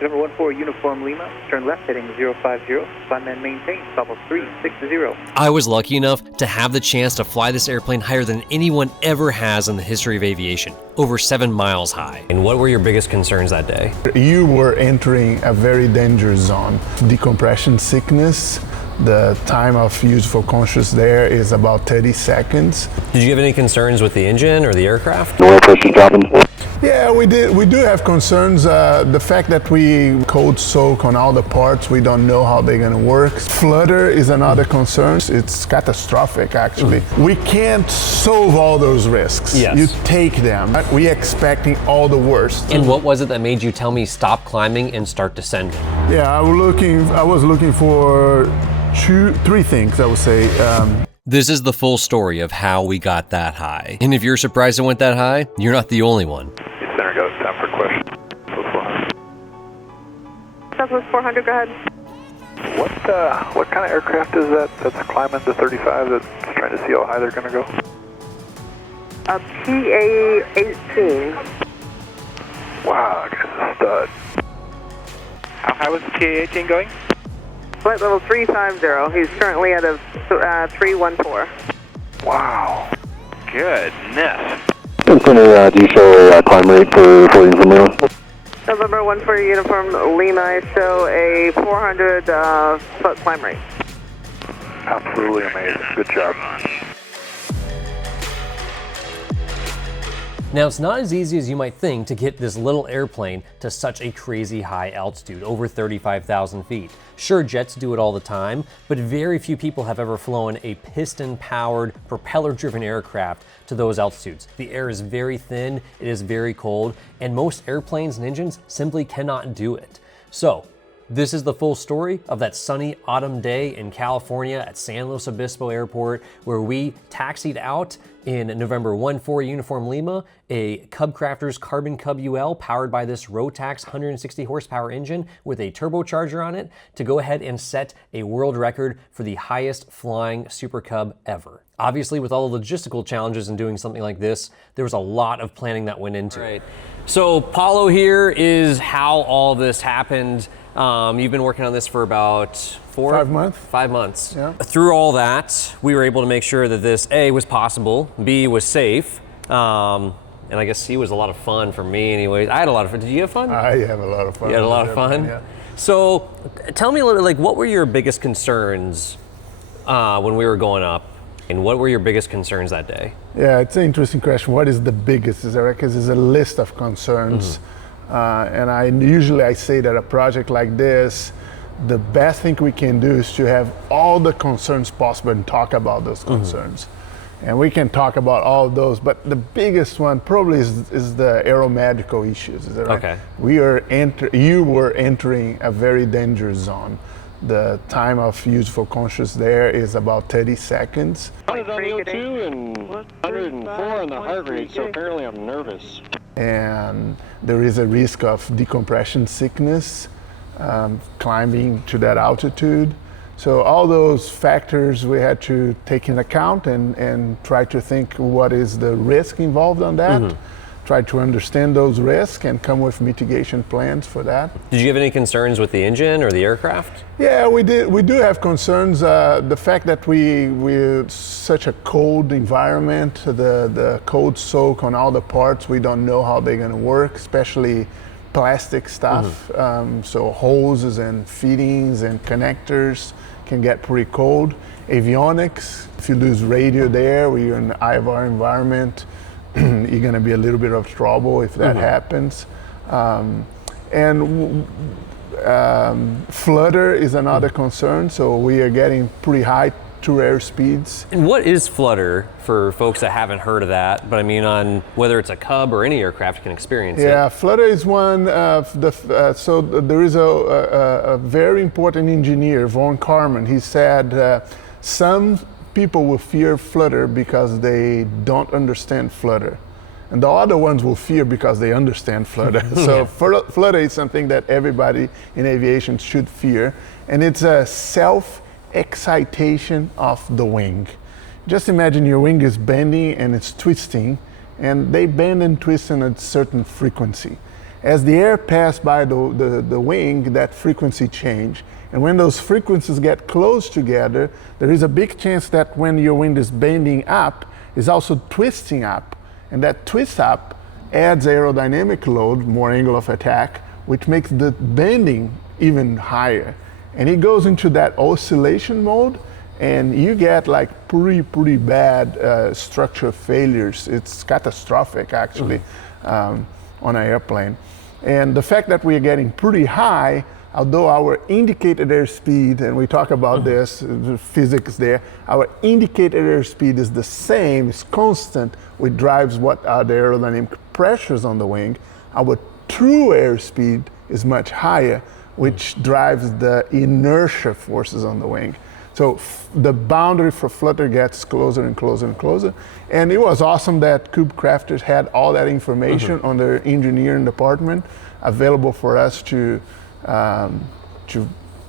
November 14 Uniform Lima, turn left heading 050, climb and maintain, level 360. I was lucky enough to have the chance to fly this airplane higher than anyone ever has in the history of aviation, over 7 miles high. And what were your biggest concerns that day? You were entering a very dangerous zone. Decompression sickness, the time of useful conscious there is about 30 seconds. Did you have any concerns with the engine or the aircraft? Oil pressure dropping. Yeah, we did. We do have concerns. The fact that we code soak on all the parts, we don't know how they're going to work. Flutter is another concern. It's catastrophic, actually. We can't solve all those risks. Yes. You take them. We're expecting all the worst. And what was it that made you tell me stop climbing and start descending? Yeah, I was looking for three things, I would say. This is the full story of how we got that high. And if you're surprised it went that high, you're not the only one. Center goes, time for question. Southwest 400, go ahead. What kind of aircraft is that that's climbing to 35 that's trying to see how high they're going to go? A PA-18. Wow, that guy's a stud. How high was the PA-18 going? Flight level 350. He's currently at a 314. Wow. Goodness. Center, do you show a climb rate for Uniform Lima? November 14 Uniform Lima, I show a 400 foot climb rate. Absolutely amazing. Good job. Now, it's not as easy as you might think to get this little airplane to such a crazy high altitude, over 35,000 feet. Sure, jets do it all the time, but very few people have ever flown a piston-powered, propeller-driven aircraft to those altitudes. The air is very thin, it is very cold, and most airplanes and engines simply cannot do it. So, this is the full story of that sunny autumn day in California at San Luis Obispo Airport, where we taxied out in November 14 Uniform Lima, a Cub Crafters Carbon Cub UL powered by this Rotax 160 horsepower engine with a turbocharger on it to go ahead and set a world record for the highest flying Super Cub ever. Obviously, with all the logistical challenges in doing something like this, there was a lot of planning that went into it. So Paulo here is how all this happened. You've been working on this for about 5 months. 5 months. Yeah. Through all that, we were able to make sure that this A was possible, B was safe, and I guess C was a lot of fun for me anyways. I had a lot of fun. Did you have fun? I have a lot of fun. You had a lot of fun? Yeah. So tell me a little, like, what were your biggest concerns when we were going up? And what were your biggest concerns that day? Yeah, it's an interesting question. What is the biggest? Because it's a list of concerns. And I usually say that a project like this, the best thing we can do is to have all the concerns possible and talk about those concerns. And we can talk about all of those, but the biggest one probably is the aeromedical issues. Is that right? Okay. You were entering a very dangerous zone. The time of useful conscious there is about 30 seconds. 100 on the O2 and 104 on the heart rate, so apparently I'm nervous. And there is a risk of decompression sickness climbing to that altitude. So all those factors we had to take into account and try to think what is the risk involved on that. Try to understand those risks and come with mitigation plans for that. Did you have any concerns with the engine or the aircraft? Yeah, we did. We do have concerns. The fact that we're such a cold environment, the cold soak on all the parts, we don't know how they're going to work, especially plastic stuff. So hoses and fittings and connectors can get pretty cold. Avionics, if you lose radio there, we're in an IVR environment, you're going to be a little bit of trouble if that happens. Flutter is another concern, so we are getting pretty high true air speeds. And what is flutter for folks that haven't heard of that? But I mean, on whether it's a Cub or any aircraft can experience it. Yeah, flutter is one of the, so there is a very important engineer, Von Karman. He said some people will fear flutter because they don't understand flutter. And the other ones will fear because they understand flutter. So flutter is something that everybody in aviation should fear. And it's a self-excitation of the wing. Just imagine your wing is bending and it's twisting, and they bend and twist in a certain frequency. As the air passed by the wing, that frequency changed. And when those frequencies get close together, there is a big chance that when your wing is bending up, it's also twisting up. And that twist up adds aerodynamic load, more angle of attack, which makes the bending even higher. And it goes into that oscillation mode, and you get like pretty bad structure failures. It's catastrophic, actually, on an airplane. And the fact that we are getting pretty high, although our indicated airspeed, and we talk about this, the physics there, our indicated airspeed is the same, it's constant, which drives what are the aerodynamic pressures on the wing. Our true airspeed is much higher, which drives the inertia forces on the wing. So the boundary for flutter gets closer and closer and closer. And it was awesome that Cub crafters had all that information on their engineering department available for us to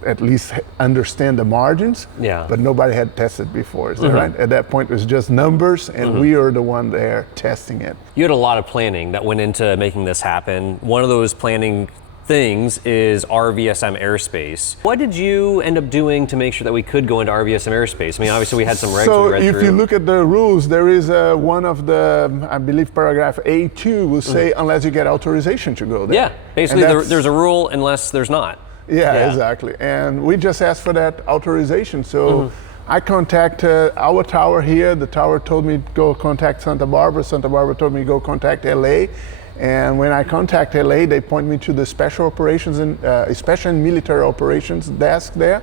at least understand the margins. Yeah. But nobody had tested before, is that right? At that point, it was just numbers, and we are the one there testing it. You had a lot of planning that went into making this happen. One of those planning things is RVSM Airspace. What did you end up doing to make sure that we could go into RVSM Airspace? I mean, obviously we had some regs we read through. So if you look at the rules, there is one of the, I believe paragraph A2 will say unless you get authorization to go there. Yeah, basically there's a rule unless there's not. Yeah, exactly. And we just asked for that authorization. So I contacted our tower here. The tower told me go contact Santa Barbara. Santa Barbara told me go contact LA. And when I contact LA, they point me to the special operations and special and military operations desk there.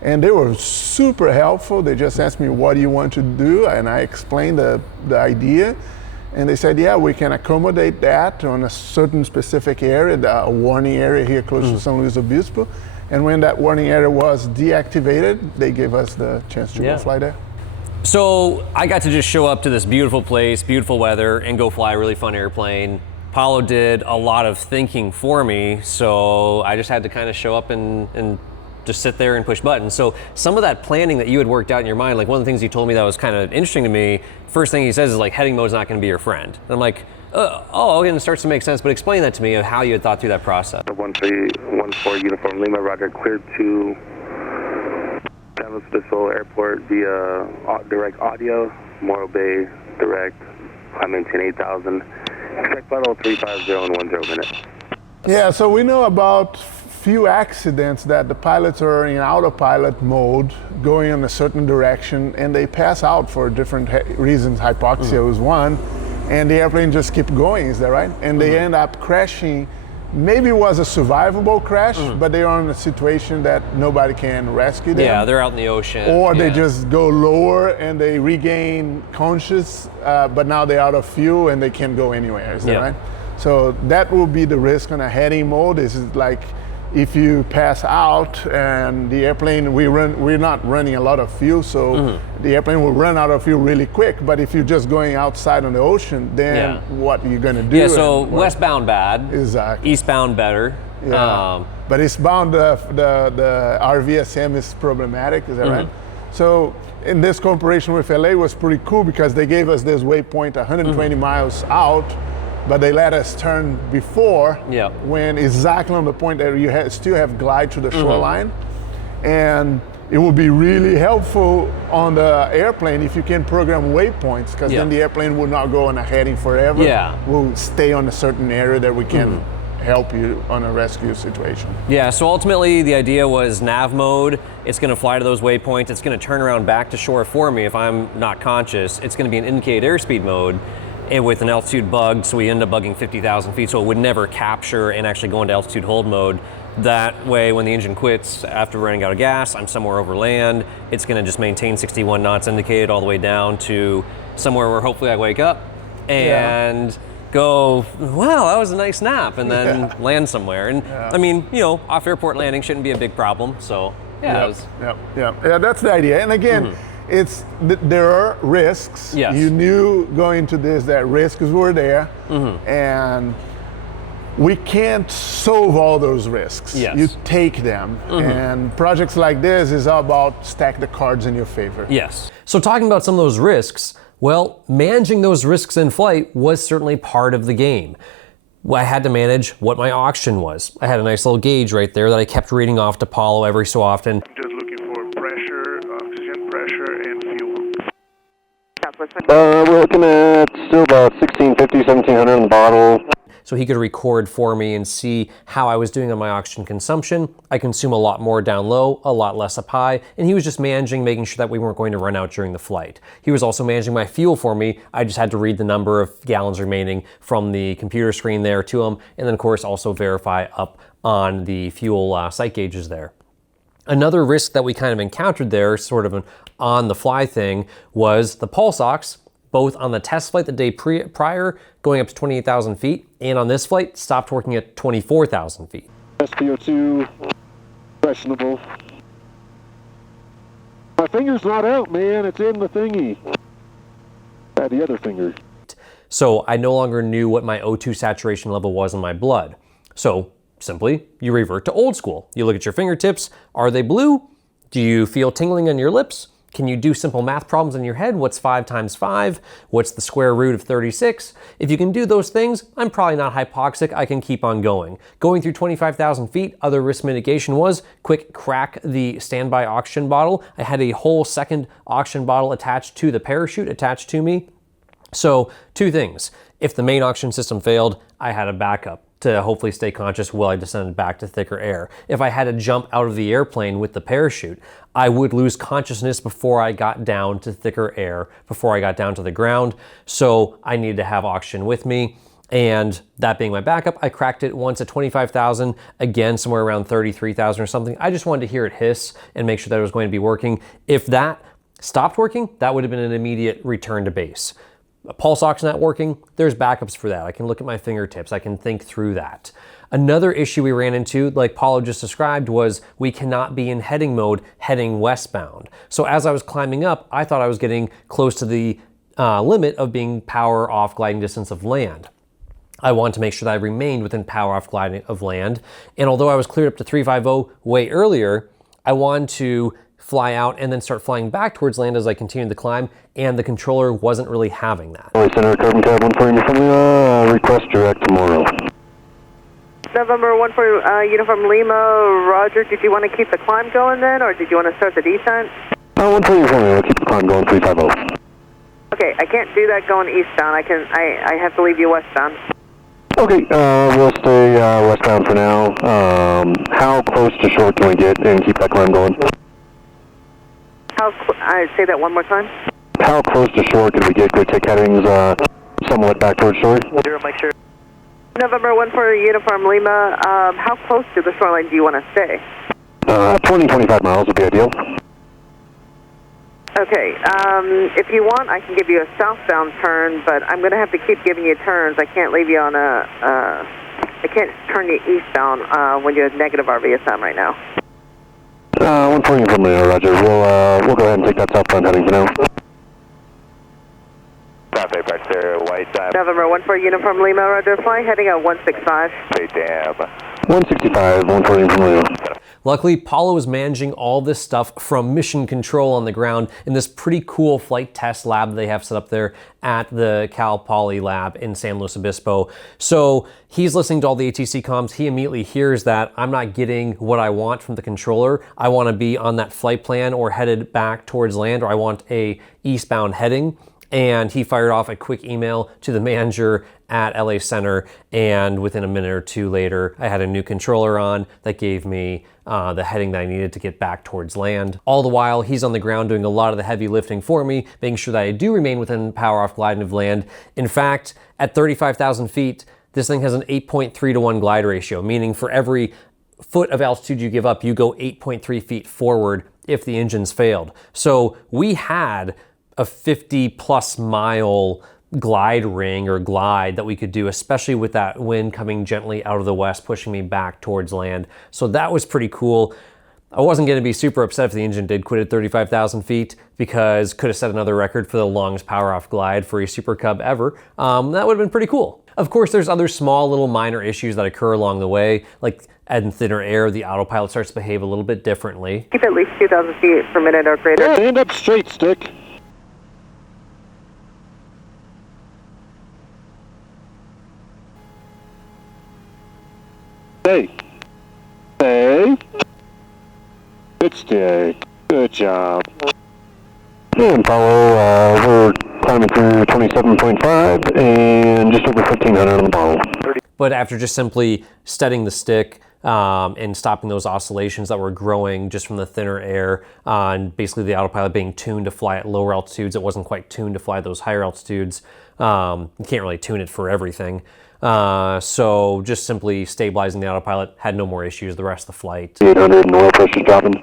And they were super helpful. They just asked me, what do you want to do? And I explained the idea. And they said, yeah, we can accommodate that on a certain specific area, a warning area here close to San Luis Obispo. And when that warning area was deactivated, they gave us the chance to go fly there. So I got to just show up to this beautiful place, beautiful weather, and go fly a really fun airplane. Paulo did a lot of thinking for me, so I just had to kind of show up and just sit there and push buttons. So some of that planning that you had worked out in your mind, like one of the things you told me that was kind of interesting to me, first thing he says is like, heading mode's not gonna be your friend. And I'm like, okay, and it starts to make sense, but explain that to me of how you had thought through that process. 1-4 Uniform Lima, Roger, cleared to San Luis Obispo Airport via direct audio, Morro Bay, direct, climb maintain 8,000. Expect final 350 in 10 minutes. Yeah, so we know about few accidents that the pilots are in autopilot mode going in a certain direction and they pass out for different reasons. Hypoxia was one, and the airplane just kept going, is that right? And they end up crashing. Maybe it was a survivable crash, but they are in a situation that nobody can rescue them. Yeah, they're out in the ocean. Or they just go lower and they regain conscious, but now they're out of fuel and they can't go anywhere, is that right? So that will be the risk on a heading mode. This is like if you pass out and the airplane, we're not running a lot of fuel, so the airplane will run out of fuel really quick. But if you're just going outside on the ocean, then what are you going to do? Yeah, so westbound bad. Exactly. Eastbound better. Yeah. But eastbound, the RVSM is problematic, is that right? So in this cooperation with LA was pretty cool because they gave us this waypoint 120 miles out, but they let us turn before when exactly on the point that you still have glide to the shoreline. And it will be really helpful on the airplane if you can program waypoints, because then the airplane will not go on a heading forever. We'll stay on a certain area that we can help you on a rescue situation. Yeah, so ultimately the idea was nav mode. It's going to fly to those waypoints. It's going to turn around back to shore for me if I'm not conscious. It's going to be an indicated airspeed mode. And with an altitude bug, so we end up bugging 50,000 feet, so it would never capture and actually go into altitude hold mode. That way, when the engine quits after running out of gas, I'm somewhere over land. It's going to just maintain 61 knots indicated all the way down to somewhere where hopefully I wake up and go, wow, that was a nice nap, and then land somewhere. And I mean, you know, off airport landing shouldn't be a big problem. So yeah, that's the idea. And again, there are risks. You knew going into this that risks were there, and we can't solve all those risks. You take them, and projects like this is all about stack the cards in your favor. So talking about some of those risks, well, managing those risks in flight was certainly part of the game. I had to manage what my oxygen was. I had a nice little gauge right there that I kept reading off to Paulo every so often. Just looking for pressure, oxygen pressure, and fuel. We're looking at still about 1650, 1700 in the bottle. So he could record for me and see how I was doing on my oxygen consumption. I consume a lot more down low, a lot less up high, and he was just managing, making sure that we weren't going to run out during the flight. He was also managing my fuel for me. I just had to read the number of gallons remaining from the computer screen there to him, and then of course also verify up on the fuel sight gauges there. Another risk that we kind of encountered there, sort of an on-the-fly thing, was the pulse ox, both on the test flight the day prior, going up to 28,000 feet, and on this flight, stopped working at 24,000 feet. SPO2, questionable. My finger's not out, man. It's in the thingy. The other finger. So I no longer knew what my O2 saturation level was in my blood. So simply, you revert to old school. You look at your fingertips. Are they blue? Do you feel tingling on your lips? Can you do simple math problems in your head? What's 5 times 5? What's the square root of 36? If you can do those things, I'm probably not hypoxic. I can keep on going. Going through 25,000 feet, other risk mitigation was quick crack the standby oxygen bottle. I had a whole second oxygen bottle attached to the parachute, attached to me. So 2 things. If the main oxygen system failed, I had a backup to hopefully stay conscious while I descended back to thicker air. If I had to jump out of the airplane with the parachute, I would lose consciousness before I got down to thicker air, before I got down to the ground. So I needed to have oxygen with me. And that being my backup, I cracked it once at 25,000, again somewhere around 33,000 or something. I just wanted to hear it hiss and make sure that it was going to be working. If that stopped working, that would have been an immediate return to base. A pulse ox not working, there's backups for that. I can look at my fingertips, I can think through that. Another issue we ran into, like Paulo just described, was we cannot be in heading mode heading westbound. So as I was climbing up, I thought I was getting close to the limit of being power off gliding distance of land. I wanted to make sure that I remained within power off gliding of land. And although I was cleared up to 350 way earlier, I wanted to fly out and then start flying back towards land as I continued the climb, and the controller wasn't really having that. Center, Carbon Cab 140 Uniform, request direct tomorrow. November 14 Uniform Lima, Roger. Did you want to keep the climb going then, or did you want to start the descent? 140 Uniform, we'll keep the climb going 350. Okay, I can't do that going eastbound. I have to leave you westbound. Okay, we'll stay westbound for now. How close to shore can we get and keep that climb going? I say that one more time. How close to shore can we get? Could we take headings somewhat back towards shore? 0, Mike, sure. November 14 Uniform Lima, how close to the shoreline do you want to stay? 20, 25 miles would be ideal. Okay, if you want, I can give you a southbound turn, but I'm going to have to keep giving you turns. I can't leave you on I can't turn you eastbound when you have negative RVSM right now. 140 from there, Roger. We'll go ahead and take that southbound heading for now. November 14 Uniform Lima, Roger. Fly heading at 165. 165, 140 from Lima. Luckily, Paulo was managing all this stuff from mission control on the ground in this pretty cool flight test lab that they have set up there at the Cal Poly lab in San Luis Obispo. So he's listening to all the ATC comms. He immediately hears that I'm not getting what I want from the controller. I want to be on that flight plan or headed back towards land, or I want a eastbound heading. And he fired off a quick email to the manager at LA Center, and within a minute or two later, I had a new controller on that gave me the heading that I needed to get back towards land. All the while, he's on the ground doing a lot of the heavy lifting for me, making sure that I do remain within power off gliding of land. In fact, at 35,000 feet, this thing has an 8.3 to 1 glide ratio, meaning for every foot of altitude you give up, you go 8.3 feet forward if the engines failed. So we had a 50 plus mile glide ring or glide that we could do, especially with that wind coming gently out of the west, pushing me back towards land. So that was pretty cool. I wasn't going to be super upset if the engine did quit at 35,000 feet, because could have set another record for the longest power off glide for a Super Cub ever. That would have been pretty cool. Of course, there's other small little minor issues that occur along the way, like in thinner air, the autopilot starts to behave a little bit differently. Keep at least 2,000 feet per minute or greater. Yeah, end up straight, stick. Stay. Stay. Good stay. Good job. And follow, we're climbing through 27.5 and just over 1500 on the bottle. But after just simply steadying the stick and stopping those oscillations that were growing just from the thinner air, and basically the autopilot being tuned to fly at lower altitudes, it wasn't quite tuned to fly at those higher altitudes. You can't really tune it for everything. So just simply stabilizing the autopilot, had no more issues the rest of the flight. 800 and oil pressure dropping.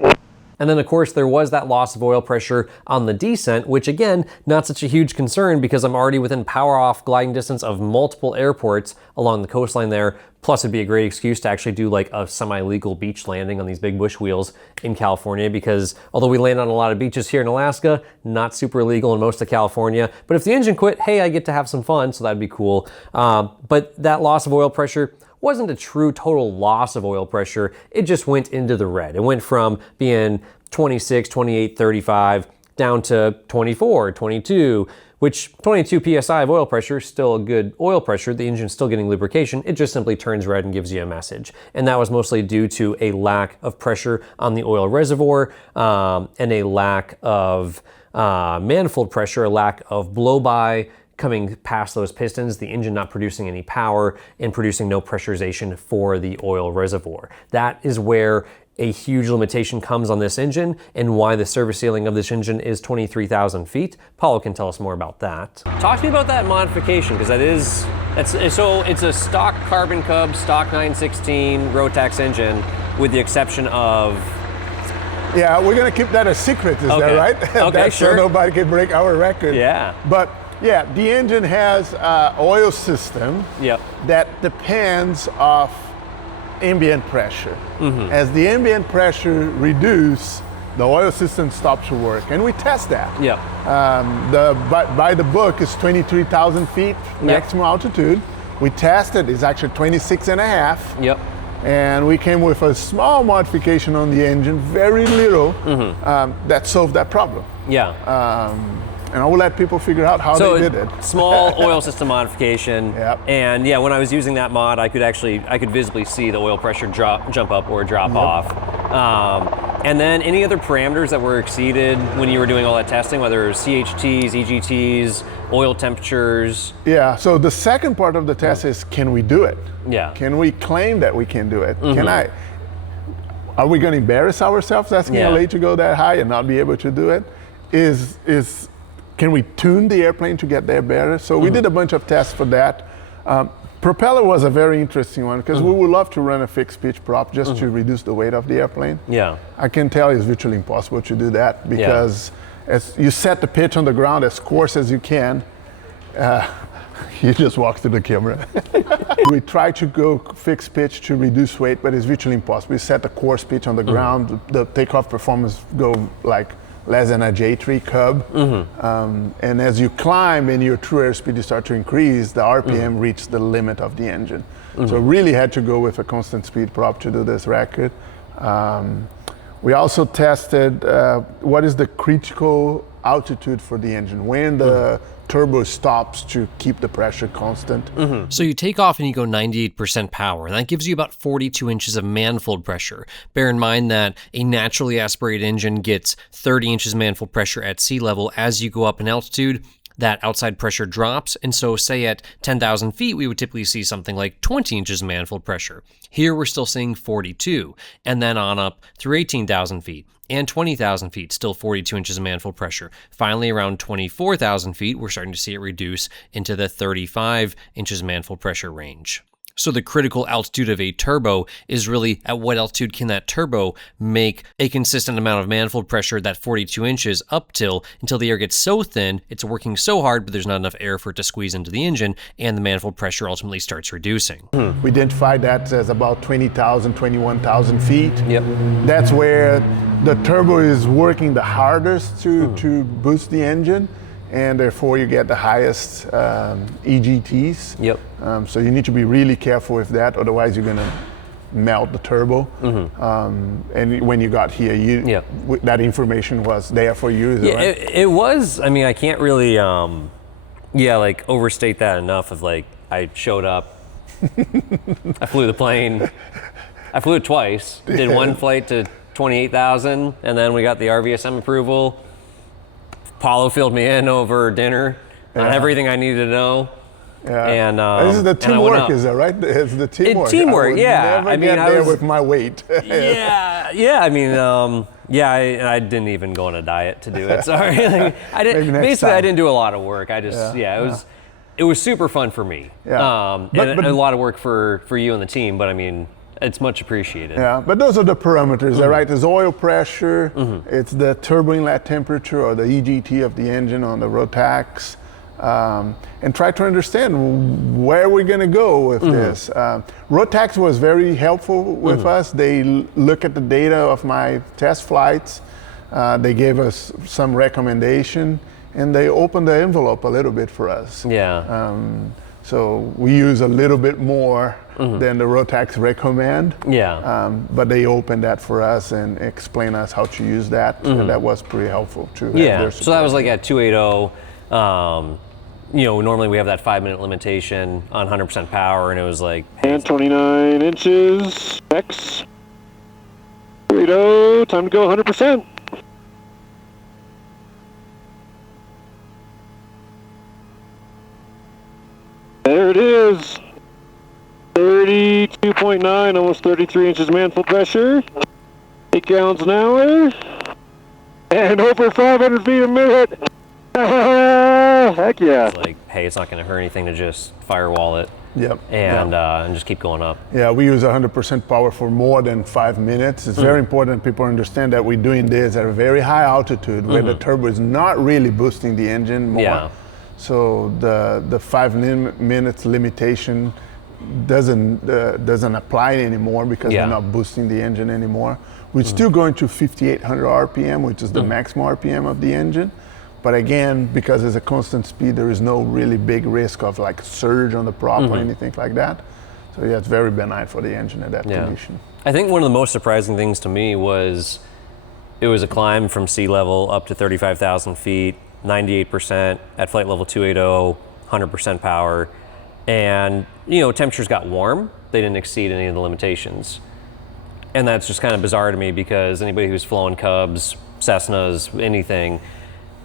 And then of course there was that loss of oil pressure on the descent, which again, not such a huge concern because I'm already within power off gliding distance of multiple airports along the coastline there. Plus it'd be a great excuse to actually do like a semi-legal beach landing on these big bush wheels in California, because although we land on a lot of beaches here in Alaska, not super legal in most of California. But if the engine quit, hey, I get to have some fun, so that'd be cool. But that loss of oil pressure wasn't a true total loss of oil pressure. It just went into the red. It went from being 26, 28, 35 down to 24, 22, which 22 PSI of oil pressure is still a good oil pressure. The engine's still getting lubrication. It just simply turns red and gives you a message. And that was mostly due to a lack of pressure on the oil reservoir and a lack of manifold pressure, a lack of blow-by coming past those pistons, the engine not producing any power and producing no pressurization for the oil reservoir. That is where a huge limitation comes on this engine and why the service ceiling of this engine is 23,000 feet. Paulo can tell us more about that. Talk to me about that modification, because it's a stock Carbon Cub, stock 916 Rotax engine with the exception of... Yeah, we're gonna keep that a secret, is that right? Okay, sure. So nobody can break our record. Yeah. But yeah, the engine has an oil system that depends off ambient pressure. As the ambient pressure reduces, the oil system stops to work, and we test that. By the book, it's 23,000 feet maximum altitude. We tested, it's actually 26 and a half. And we came with a small modification on the engine, very little, that solved that problem. And I will let people figure out how they did it. Small oil system modification. And yeah, when I was using that mod, I could visibly see the oil pressure jump up or drop off. And then any other parameters that were exceeded when you were doing all that testing, whether it was CHTs, EGTs, oil temperatures? Yeah, so the second part of the test is, can we do it? Yeah. Can we claim that we can do it? Are we going to embarrass ourselves asking LA to go that high and not be able to do it? Can we tune the airplane to get there better? So we did a bunch of tests for that. Propeller was a very interesting one because we would love to run a fixed pitch prop just to reduce the weight of the airplane. I can tell it's virtually impossible to do that because as you set the pitch on the ground as coarse as you can, you just walk through the camera. We try to go fixed pitch to reduce weight, but it's virtually impossible. We set the coarse pitch on the ground, the takeoff performance go like less than a J3 Cub. And as you climb and your true airspeed you start to increase, the RPM reaches the limit of the engine. So really had to go with a constant speed prop to do this record. We also tested what is the critical altitude for the engine, when the turbo stops to keep the pressure constant. So you take off and you go 98% power, and that gives you about 42 inches of manifold pressure. Bear in mind that a naturally aspirated engine gets 30 inches manifold pressure at sea level. As you go up in altitude, that outside pressure drops, and so say at 10,000 feet, we would typically see something like 20 inches of manifold pressure. Here we're still seeing 42, and then on up through 18,000 feet. And 20,000 feet, still 42 inches of manifold pressure. Finally, around 24,000 feet, we're starting to see it reduce into the 35 inches of manifold pressure range. So the critical altitude of a turbo is really at what altitude can that turbo make a consistent amount of manifold pressure, that 42 inches, until the air gets so thin, it's working so hard, but there's not enough air for it to squeeze into the engine, and the manifold pressure ultimately starts reducing. We identified that as about 20,000, 21,000 feet. That's where the turbo is working the hardest to boost the engine, and therefore you get the highest EGTs. So you need to be really careful with that, otherwise you're gonna melt the turbo. And when you got here, that information was there for you, right? It was. I mean, I can't really, like overstate that enough of like, I showed up, I flew the plane, I flew it twice. Did one flight to 28,000, and then we got the RVSM approval. Paulo filled me in over dinner on everything I needed to know. Yeah. And this is the teamwork, is that right? It's the teamwork. Teamwork, yeah. I mean, I was with my weight. yeah. I mean, I didn't even go on a diet to do it. Sorry, I didn't. Basically, I didn't do a lot of work. I just, it was super fun for me. Yeah. And a lot of work for you and the team. But I mean, it's much appreciated. Yeah, but those are the parameters, right? It's oil pressure, it's the turbo inlet temperature or the EGT of the engine on the Rotax. And try to understand where we're going to go with this. Rotax was very helpful with us. They look at the data of my test flights. They gave us some recommendation, and they opened the envelope a little bit for us. Yeah. So we use a little bit more than the Rotax recommend. Yeah. But they opened that for us and explained us how to use that. And that was pretty helpful too. Yeah. So that was like at 280. Normally we have that 5-minute limitation on 100% power, and it was like... And 29 inches, X. 280, time to go 100%. There it is. 32.9, almost 33 inches manifold pressure. 8 gallons an hour. And over 500 feet a minute. Heck yeah. It's like, hey, it's not going to hurt anything to just firewall it. Yep. And just keep going up. Yeah, we use 100% power for more than 5 minutes. It's very important people understand that we're doing this at a very high altitude where the turbo is not really boosting the engine more. Yeah. So the 5 minutes limitation doesn't apply anymore because we're not boosting the engine anymore. We're still going to 5,800 RPM, which is the maximum RPM of the engine. But again, because it's a constant speed, there is no really big risk of like surge on the prop or anything like that. So yeah, it's very benign for the engine at that condition. I think one of the most surprising things to me was it was a climb from sea level up to 35,000 feet, 98% at flight level 280, 100% power. And, temperatures got warm. They didn't exceed any of the limitations. And that's just kind of bizarre to me because anybody who's flown Cubs, Cessnas, anything,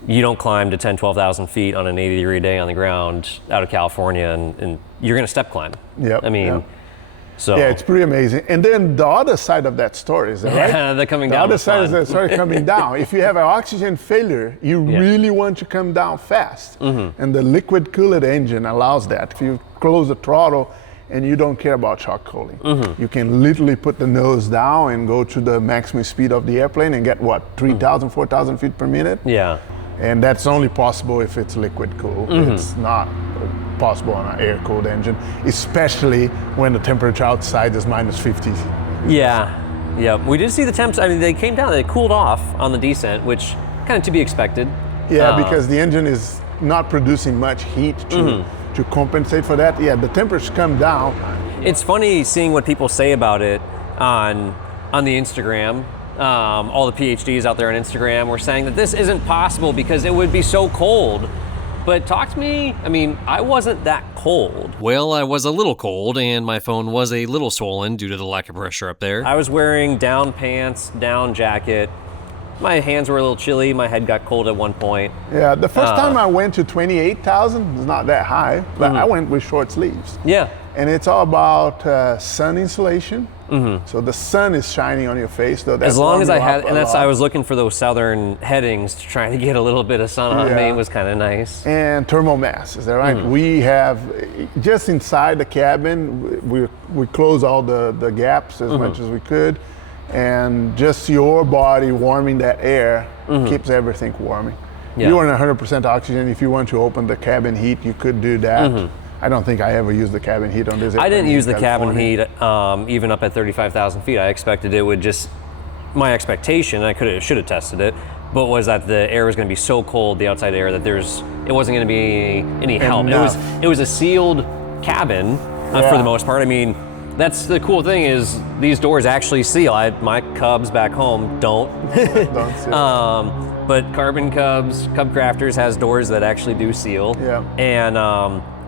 you don't climb to 10, 12,000 feet on an 80-degree day on the ground out of California, and you're going to step climb. Yep. I mean, so. Yeah, it's pretty amazing. And then the other side of that story is that, right? Yeah, the coming down. The other side is the story coming down. If you have an oxygen failure, you really want to come down fast. And the liquid cooled engine allows that. If you close the throttle and you don't care about shock cooling, you can literally put the nose down and go to the maximum speed of the airplane and get 3,000, 4,000 feet per minute? Yeah. And that's only possible if it's liquid cooled. It's not possible on an air-cooled engine, especially when the temperature outside is minus 50. Yeah. We did see the temps. I mean, they came down. They cooled off on the descent, which kind of to be expected. Yeah, because the engine is not producing much heat to compensate for that. Yeah, the temperatures come down. It's funny seeing what people say about it on the Instagram. All the PhDs out there on Instagram were saying that this isn't possible because it would be so cold. But talk to me, I mean, I wasn't that cold. Well, I was a little cold, and my phone was a little swollen due to the lack of pressure up there. I was wearing down pants, down jacket. My hands were a little chilly, my head got cold at one point. Yeah, the first time I went to 28,000, it's not that high, but I went with short sleeves. Yeah. And it's all about sun insulation. So the sun is shining on your face, though. As long as I had, and I was looking for those southern headings to try to get a little bit of sun on me. It was kind of nice. And thermal mass, is that right? We have, just inside the cabin, we close all the gaps as much as we could. And just your body warming that air keeps everything warming. Yeah. You're on 100% oxygen. If you want to open the cabin heat, you could do that. I don't think I ever used the cabin heat on this. I didn't use the cabin heat even up at 35,000 feet. I expected it would just, my expectation, and should have tested it, but was that the air was going to be so cold, the outside air, that it wasn't going to be any help. It was a sealed cabin for the most part. I mean, that's the cool thing is these doors actually seal. My Cubs back home don't. Don't seal. But Carbon Cubs, Cub Crafters has doors that actually do seal. Yeah.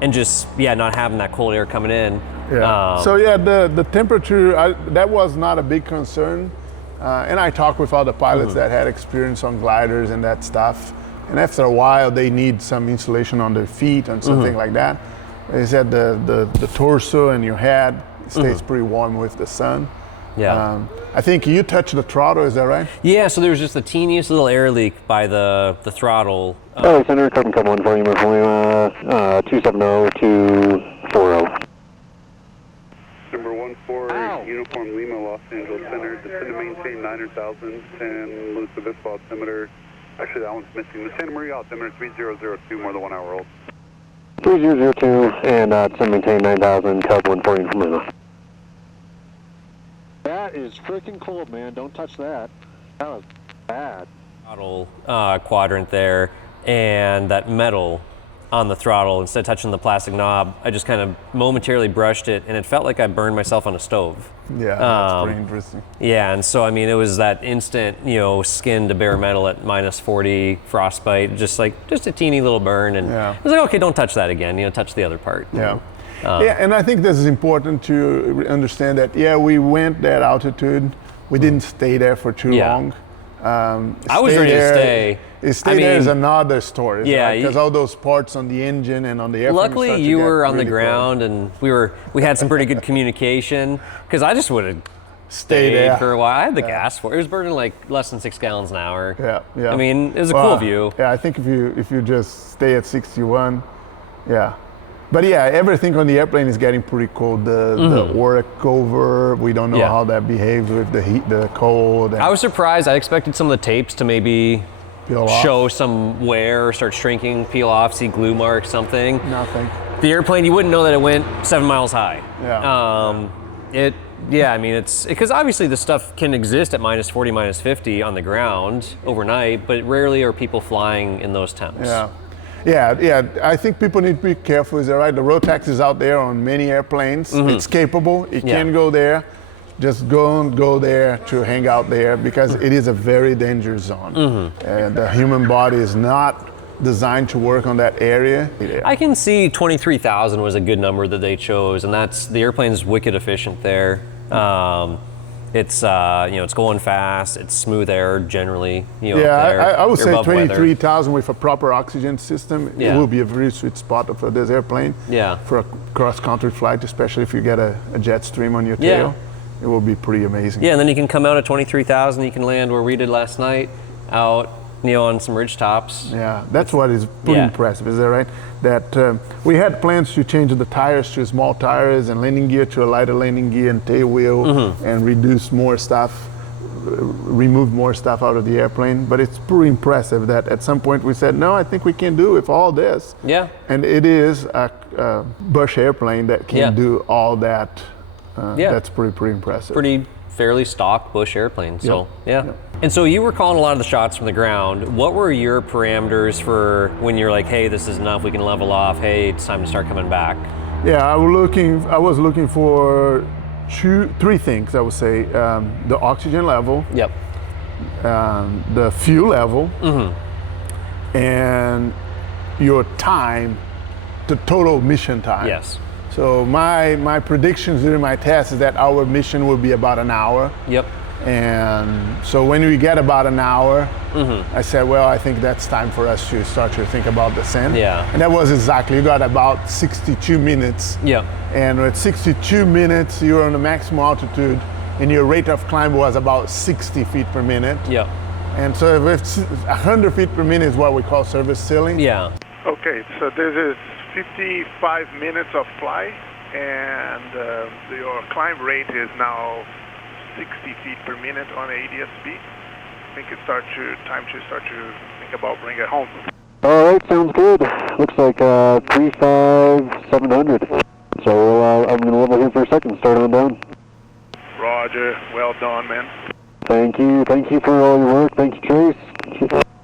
And just, not having that cold air coming in. Yeah. So yeah, the temperature, that was not a big concern. And I talked with other pilots that had experience on gliders and that stuff. And after a while, they need some insulation on their feet and something like that. They said the torso and your head stays pretty warm with the sun. Yeah. I think you touched the throttle, is that right? Yeah, so there was just the teeniest little air leak by the throttle. LA Center, Carbon Cub 1 for Lima, 270-240. Number 14, Uniform Lima, Los Angeles Center, descend to maintain 900,000 and lose the Vista altimeter. Actually, that one's missing. The Santa Maria altimeter 3002, more than 1 hour old. 3002 and descend maintain 9,000, Cub 140 from Lima. That is freaking cold, man. Don't touch that. That was bad. Throttle quadrant there, and that metal on the throttle, instead of touching the plastic knob, I just kind of momentarily brushed it, and it felt like I burned myself on a stove. Yeah, that's pretty interesting. Yeah, and so I mean, it was that instant, skin to bare metal at -40 frostbite, just a teeny little burn, and I was like, okay, don't touch that again. Touch the other part. Yeah. Yeah, and I think this is important to understand that. Yeah, we went that altitude. We didn't stay there for too long. I was ready to stay. There is another story. Yeah, because all those parts on the engine and on the airframe. Luckily, you were on the ground, and we had some pretty good communication. Because I just would have stayed there for a while. I had the gas for it. It was burning like less than 6 gallons an hour. Yeah. I mean, it was a cool view. Yeah, I think if you just stay at 61, yeah. But yeah, everything on the airplane is getting pretty cold. The auric cover, we don't know how that behaves with the heat, the cold. I was surprised. I expected some of the tapes to maybe show off. some wear or start shrinking, peel off, see glue marks, something. Nothing. The airplane, you wouldn't know that it went 7 miles high. Yeah. I mean, it's because obviously this stuff can exist at -40, -50 on the ground overnight, but rarely are people flying in those temps. Yeah. I think people need to be careful. Is that right? The Rotax is out there on many airplanes. It's capable. It can go there. Just go there to hang out there because it is a very dangerous zone. And the human body is not designed to work on that area. I can see 23,000 was a good number that they chose, and that's the airplane's wicked efficient there. It's it's going fast. It's smooth air generally. I would say 23,000 with a proper oxygen system. It will be a very sweet spot for this airplane. Yeah. For a cross-country flight, especially if you get a jet stream on your tail, it will be pretty amazing. Yeah, and then you can come out at 23,000. You can land where we did last night, out on some ridge tops. Yeah, that's what is pretty impressive. Is that right? That we had plans to change the tires to small tires and landing gear to a lighter landing gear and tail wheel and reduce more stuff, remove more stuff out of the airplane. But it's pretty impressive that at some point we said, no, I think we can do with all this. Yeah. And it is a Bush airplane that can do all that. That's pretty impressive. Pretty fairly stock Bush airplane. So And so you were calling a lot of the shots from the ground. What were your parameters for when you're like, hey, this is enough, we can level off, hey, it's time to start coming back? Yeah, I was looking for three things, I would say. The oxygen level. Yep. The fuel level. And your time, the total mission time. Yes. So my predictions during my test is that our mission will be about an hour. Yep. And so when we get about an hour, I said, well, I think that's time for us to start to think about descent. Yeah. And that was exactly, you got about 62 minutes. Yep. And with 62 minutes, you're on the maximum altitude, and your rate of climb was about 60 feet per minute. Yep. And so if 100 feet per minute is what we call service ceiling. Yeah. Okay, so this is 55 minutes of flight, and your climb rate is now 60 feet per minute on ADS speed. I think it's time to start to think about bringing it home. All right, sounds good. Looks like 35700. So I'm going to level here for a second, start on down. Roger, well done, man. Thank you for all your work. Thank you, Trace.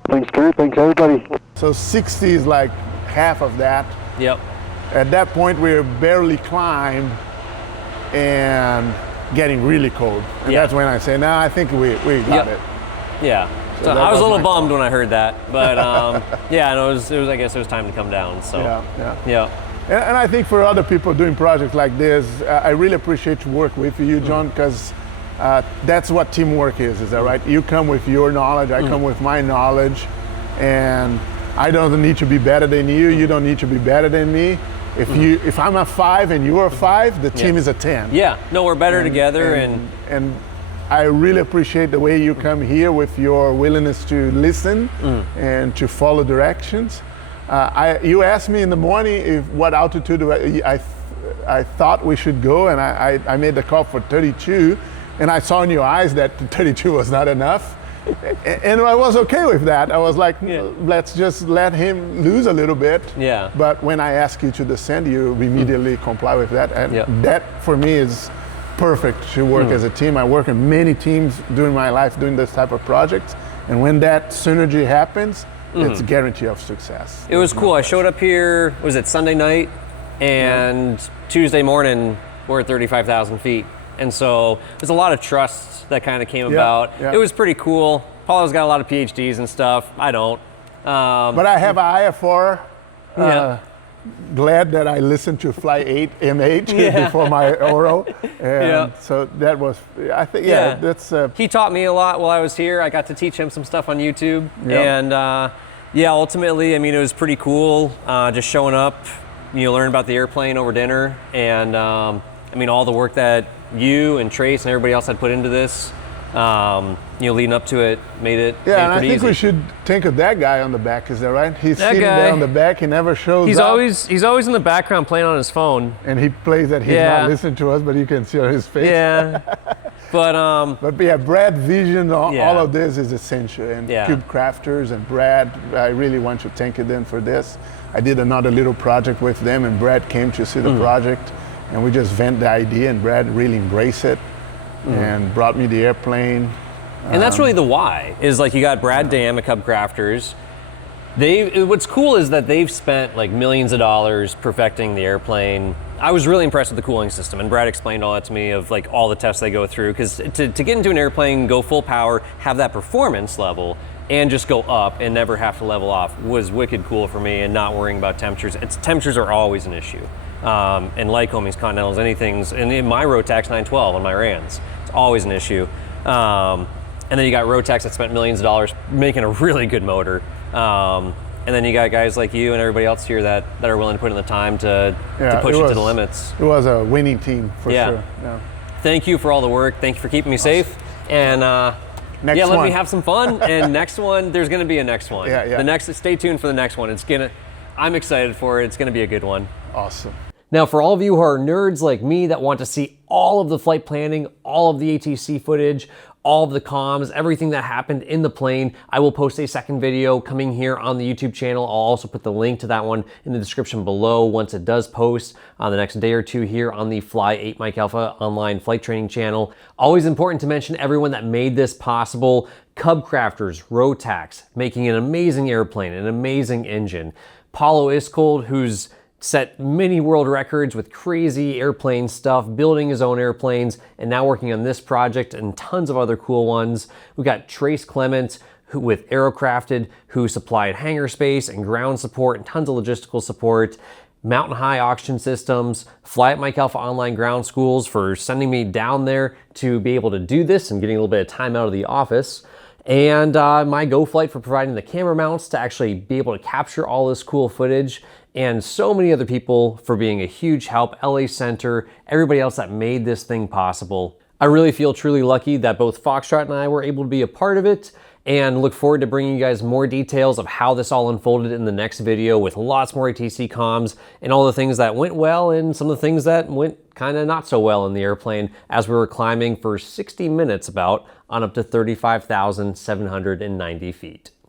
Thanks, Kurt. Thanks, everybody. So 60 is like half of that. Yep. At that point, we were barely climbed and getting really cold. And that's when I say, I think we got it. Yeah. So I was a little bummed when I heard that, but it was I guess it was time to come down. So yeah. And I think for other people doing projects like this, I really appreciate to work with you, John, because that's what teamwork is that right? You come with your knowledge, I come with my knowledge, and I don't need to be better than you, you don't need to be better than me. If I'm a 5 and you're a 5, the team is a 10. Yeah, no, we're better together. And I really appreciate the way you come here with your willingness to listen and to follow directions. You asked me in the morning what altitude I thought we should go, and I made the call for 32, and I saw in your eyes that 32 was not enough. And I was okay with that. I was like, let's just let him lose a little bit. Yeah. But when I ask you to descend, you immediately comply with that. And that, for me, is perfect to work as a team. I work in many teams during my life doing this type of projects. And when that synergy happens, it's a guarantee of success. It was cool. I showed up here, was it Sunday night? And Tuesday morning, we're at 35,000 feet. And so there's a lot of trust that kind of came about. Yeah. It was pretty cool. Paulo's got a lot of PhDs and stuff. I don't. But I have an IFR. Glad that I listened to Flight 8 MH before my oral. And so that was, I think, that's... He taught me a lot while I was here. I got to teach him some stuff on YouTube. And ultimately, I mean, it was pretty cool just showing up, learn about the airplane over dinner. And I mean, all the work that you and Trace and everybody else had put into this, leading up to it, made it and I think easy. we should think of that guy on the back. Is that right? He's sitting there on the back. He never shows up. He's always in the background playing on his phone. And he plays that he's not listening to us, but you can see on his face. Yeah. But Brad vision, all of this is essential. And Cube Crafters and Brad, I really want to thank them for this. I did another little project with them, and Brad came to see the project. And we just vent the idea, and Brad really embraced it and brought me the airplane. And that's really the why, is like you got Brad Dam at Cub Crafters. What's cool is that they've spent like millions of dollars perfecting the airplane. I was really impressed with the cooling system, and Brad explained all that to me of like all the tests they go through, because to get into an airplane, go full power, have that performance level, and just go up and never have to level off was wicked cool for me, and not worrying about temperatures. Temperatures are always an issue. And Lycomings, Continentals, anything's, and in my Rotax 912 on my Rans, it's always an issue. And then you got Rotax that spent millions of dollars making a really good motor. And then you got guys like you and everybody else here that are willing to put in the time to push it to the limits. It was a winning team for sure. Yeah. Thank you for all the work. Thank you for keeping me safe. And let me have some fun. And next one, there's going to be a next one. Stay tuned for the next one. I'm excited for it. It's going to be a good one. Awesome. Now, for all of you who are nerds like me that want to see all of the flight planning, all of the ATC footage, all of the comms, everything that happened in the plane, I will post a second video coming here on the YouTube channel. I'll also put the link to that one in the description below once it does post on the next day or two here on the Fly 8 Mike Alpha online flight training channel. Always important to mention everyone that made this possible. Cub Crafters, Rotax, making an amazing airplane, an amazing engine. Paulo Iskold, who's set many world records with crazy airplane stuff, building his own airplanes, and now working on this project and tons of other cool ones. We've got Trace Clements with Aerocrafted, who supplied hangar space and ground support and tons of logistical support. Mountain High Auction Systems, Fly at Mike Alpha Online Ground Schools for sending me down there to be able to do this and getting a little bit of time out of the office. And my GoFlight for providing the camera mounts to actually be able to capture all this cool footage, and so many other people for being a huge help, LA Center, everybody else that made this thing possible. I really feel truly lucky that both Foxtrot and I were able to be a part of it, and look forward to bringing you guys more details of how this all unfolded in the next video with lots more ATC comms and all the things that went well and some of the things that went kind of not so well in the airplane as we were climbing for 60 minutes about on up to 35,790 feet.